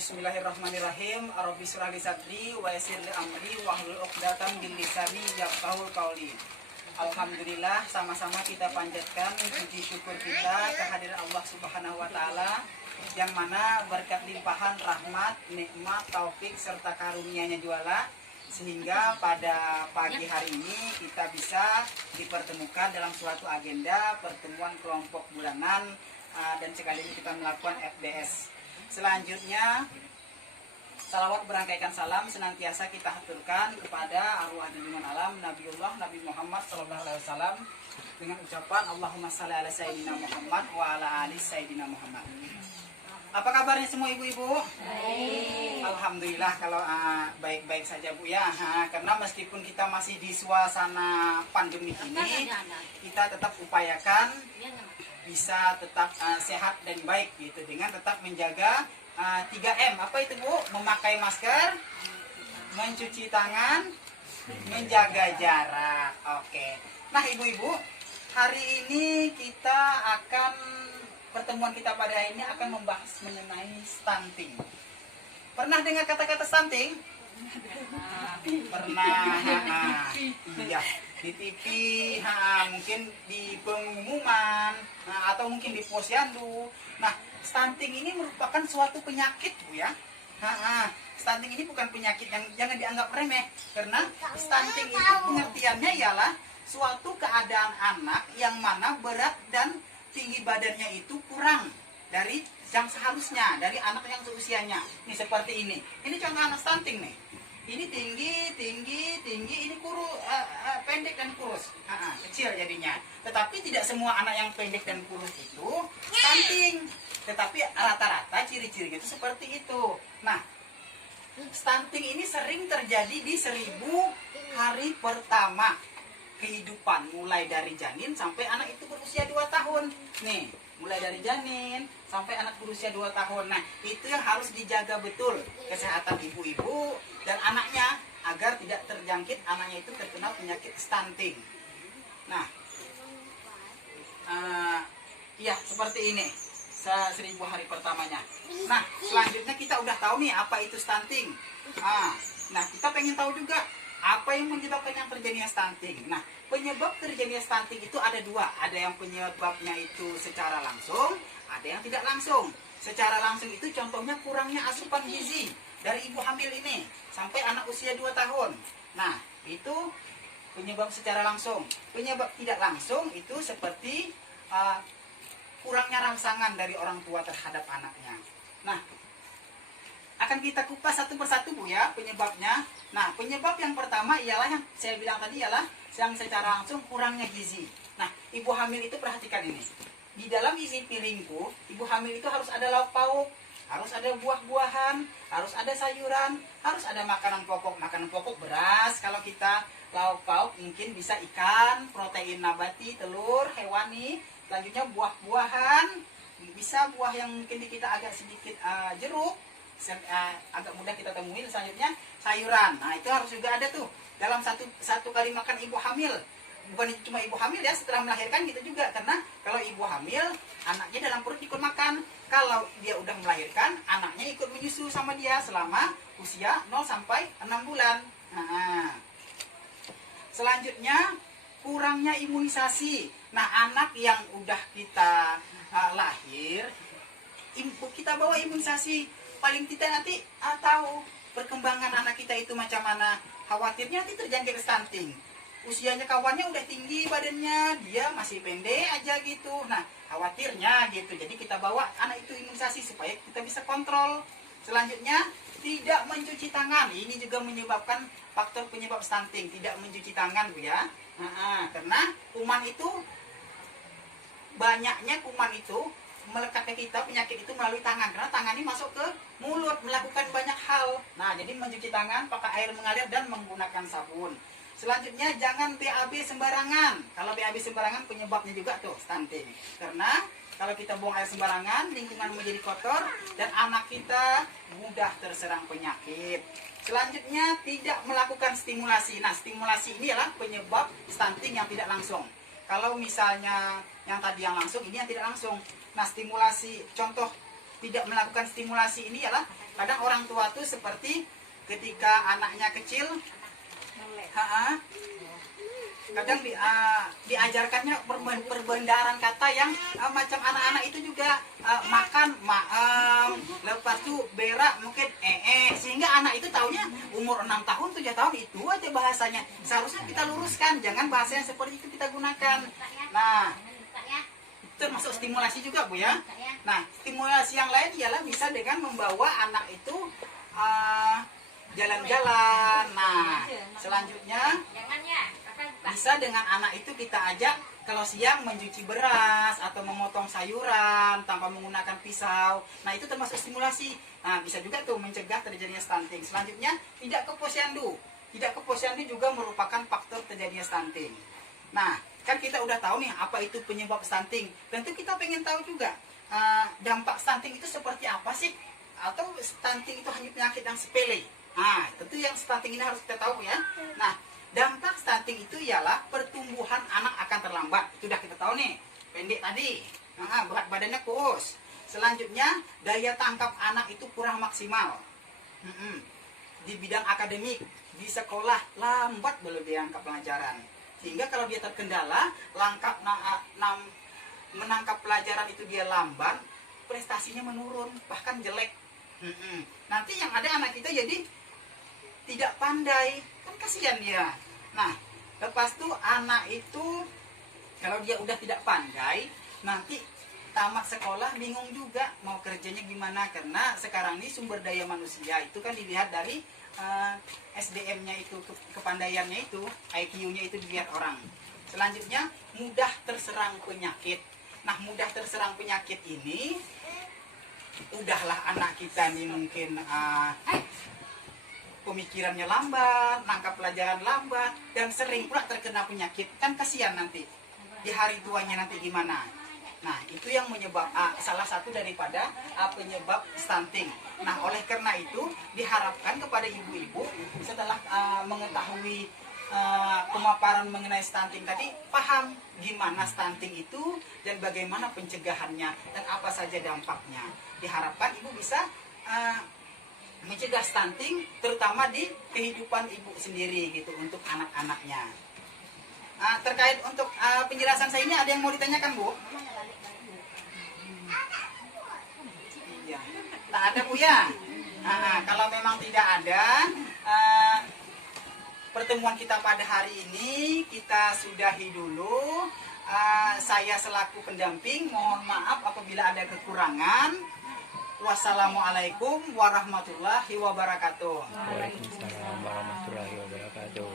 Bismillahirrahmanirrahim. Rabbi shrah li sadri wa yassir li amri wahlul 'uqdatam min lisani yafqahul qawli. Alhamdulillah, sama-sama kita panjatkan puji syukur kita kehadiran Allah Subhanahu wa taala yang mana berkat limpahan rahmat, nikmat, taufik serta karunia-Nya juala sehingga pada pagi hari ini kita bisa dipertemukan dalam suatu agenda pertemuan kelompok bulanan dan sekali ini kita melakukan FDS. Selanjutnya, salawat berangkaikan salam senantiasa kita haturkan kepada arwah junjungan alam Nabiullah Nabi Muhammad SAW dengan ucapan Allahumma shalli ala Sayyidina Muhammad wa ala ali Sayyidina Muhammad. Apa kabarnya semua ibu-ibu? Baik. Alhamdulillah kalau baik-baik saja Bu ya. Karena meskipun kita masih di suasana pandemi ini, kita tetap upayakan bisa tetap sehat dan baik gitu dengan tetap menjaga 3M. Apa itu Bu? Memakai masker, mencuci tangan, menjaga jarak. Oke. Nah ibu-ibu, hari ini kita akan pertemuan kita pada hari ini akan membahas mengenai stunting. Pernah dengar kata-kata stunting? Pernah. Iya. Di TV, mungkin di pengumuman, atau mungkin di posyandu. Nah, stunting ini merupakan suatu penyakit, Bu ya. Stunting ini bukan penyakit yang jangan dianggap remeh, karena stunting itu pengertiannya ialah suatu keadaan anak yang mana berat dan tinggi badannya itu kurang dari yang seharusnya, dari anak yang seusianya. Nih seperti ini. Ini contoh anak stunting nih. Ini tinggi, ini pendek dan kurus, kecil jadinya. Tetapi tidak semua anak yang pendek dan kurus itu stunting. Tetapi rata-rata ciri-cirinya itu seperti itu. Nah, stunting ini sering terjadi di 1000 hari pertama kehidupan, mulai dari janin sampai anak itu berusia 2 tahun. Nih, mulai dari janin sampai anak berusia 2 tahun. Nah, itu yang harus dijaga betul kesehatan ibu-ibu dan anaknya agar tidak terjangkit anaknya itu terkena penyakit stunting. Nah, ya seperti ini 1000 hari pertamanya. Nah, selanjutnya kita udah tahu nih apa itu stunting. Nah, kita pengen tahu juga apa yang menyebabkan yang terjadinya stunting. Nah, penyebab terjadinya stunting itu ada 2. Ada yang penyebabnya itu secara langsung, ada yang tidak langsung. Secara langsung itu contohnya kurangnya asupan gizi dari ibu hamil ini sampai anak usia 2 tahun. Nah, itu penyebab secara langsung. Penyebab tidak langsung itu seperti kurangnya rangsangan dari orang tua terhadap anaknya. Nah, akan kita kupas satu persatu Bu ya penyebabnya. Nah, penyebab yang pertama ialah yang saya bilang tadi ialah yang secara langsung kurangnya gizi. Nah, ibu hamil itu perhatikan ini. Di dalam isi piringku, ibu hamil itu harus ada lauk pauk, harus ada buah-buahan, harus ada sayuran, harus ada makanan pokok. Makanan pokok beras, kalau kita lauk pauk mungkin bisa ikan, protein nabati, telur, hewani, selanjutnya buah-buahan, bisa buah yang mungkin kita agak sedikit jeruk, agak mudah kita temuin. Selanjutnya sayuran. Nah, itu harus juga ada tuh dalam satu kali makan ibu hamil. Bukan cuma ibu hamil ya, setelah melahirkan gitu juga. Karena kalau ibu hamil, anaknya dalam perut ikut makan. Kalau dia udah melahirkan, anaknya ikut menyusu sama dia selama usia 0 sampai 6 bulan. Nah, selanjutnya kurangnya imunisasi. Nah, anak yang udah kita lahir, kita bawa imunisasi. Paling kita nanti tahu perkembangan anak kita itu macam mana. Khawatirnya nanti terjangkit stunting. Usianya kawannya udah tinggi badannya, dia masih pendek aja gitu. Nah, khawatirnya gitu. Jadi kita bawa anak itu imunisasi supaya kita bisa kontrol. Selanjutnya, tidak mencuci tangan. Ini juga menyebabkan faktor penyebab stunting. Tidak mencuci tangan Bu ya. Karena kuman itu, banyaknya kuman itu melekat ke kita, penyakit itu melalui tangan. Karena tangan ini masuk ke mulut, melakukan banyak hal. Nah, jadi mencuci tangan, pakai air mengalir dan menggunakan sabun. Selanjutnya, jangan BAB sembarangan. Kalau BAB sembarangan penyebabnya juga tuh stunting. Karena kalau kita buang air sembarangan, lingkungan menjadi kotor dan anak kita mudah terserang penyakit. Selanjutnya, tidak melakukan stimulasi. Nah, stimulasi ini adalah penyebab stunting yang tidak langsung. Kalau misalnya yang tadi yang langsung, ini yang tidak langsung. Nah, stimulasi contoh tidak melakukan stimulasi ini ialah kadang orang tua tuh seperti ketika anaknya kecil, kadang diajarkannya perbendaharaan kata yang macam anak-anak itu juga makan lepas itu berak mungkin sehingga anak itu taunya umur 6 tahun 7 tahun itu aja bahasanya. Seharusnya kita luruskan, jangan bahasa yang seperti itu kita gunakan. Nah, termasuk stimulasi juga Bu ya. Nah, stimulasi yang lain ialah bisa dengan membawa anak itu jalan-jalan. Nah, selanjutnya bisa dengan anak itu kita ajak kalau siang mencuci beras atau memotong sayuran tanpa menggunakan pisau. Nah, itu termasuk stimulasi. Nah, bisa juga tuh mencegah terjadinya stunting. Selanjutnya, tidak ke posyandu. Tidak ke posyandu juga merupakan faktor terjadinya stunting. Nah, kan kita udah tahu nih apa itu penyebab stunting. Tentu kita pengen tahu juga dampak stunting itu seperti apa sih? Atau stunting itu hanya penyakit yang sepele? Nah, tentu yang stunting ini harus kita tahu ya. Nah, dampak stunting itu ialah pertumbuhan anak akan terlambat. Itu udah kita tahu nih. Pendek tadi. Berat badannya kurus. Selanjutnya, daya tangkap anak itu kurang maksimal. Di bidang akademik, di sekolah lambat belum diangkat pelajaran. Sehingga kalau dia terkendala, menangkap pelajaran itu dia lambat, prestasinya menurun, bahkan jelek. Nanti yang ada anak kita jadi tidak pandai, kan kasihan dia. Nah, lepas itu anak itu kalau dia udah tidak pandai, nanti tamat sekolah bingung juga mau kerjanya gimana, karena sekarang ini sumber daya manusia itu kan dilihat dari SDM-nya itu, kepandaiannya itu, IQ-nya itu dilihat orang. Selanjutnya, mudah terserang penyakit. Nah, mudah terserang penyakit ini udahlah anak kita nih mungkin pemikirannya lambat, nangkap pelajaran lambat, dan sering pula terkena penyakit. Kan kasihan nanti di hari tuanya nanti gimana. Nah, itu yang menyebab salah satu daripada penyebab stunting. Nah, oleh karena itu diharapkan kepada ibu-ibu setelah mengetahui pemaparan mengenai stunting tadi, paham gimana stunting itu dan bagaimana pencegahannya dan apa saja dampaknya. Diharapkan ibu bisa mencegah stunting terutama di kehidupan ibu sendiri gitu untuk anak-anaknya. Terkait untuk penjelasan saya ini ada yang mau ditanyakan Bu? Iya. Tak ada Bu ya? Kalau memang tidak ada, pertemuan kita pada hari ini kita sudahi dulu. Saya selaku pendamping mohon maaf apabila ada kekurangan. Wassalamualaikum warahmatullahi wabarakatuh. Waalaikumsalam warahmatullahi wabarakatuh.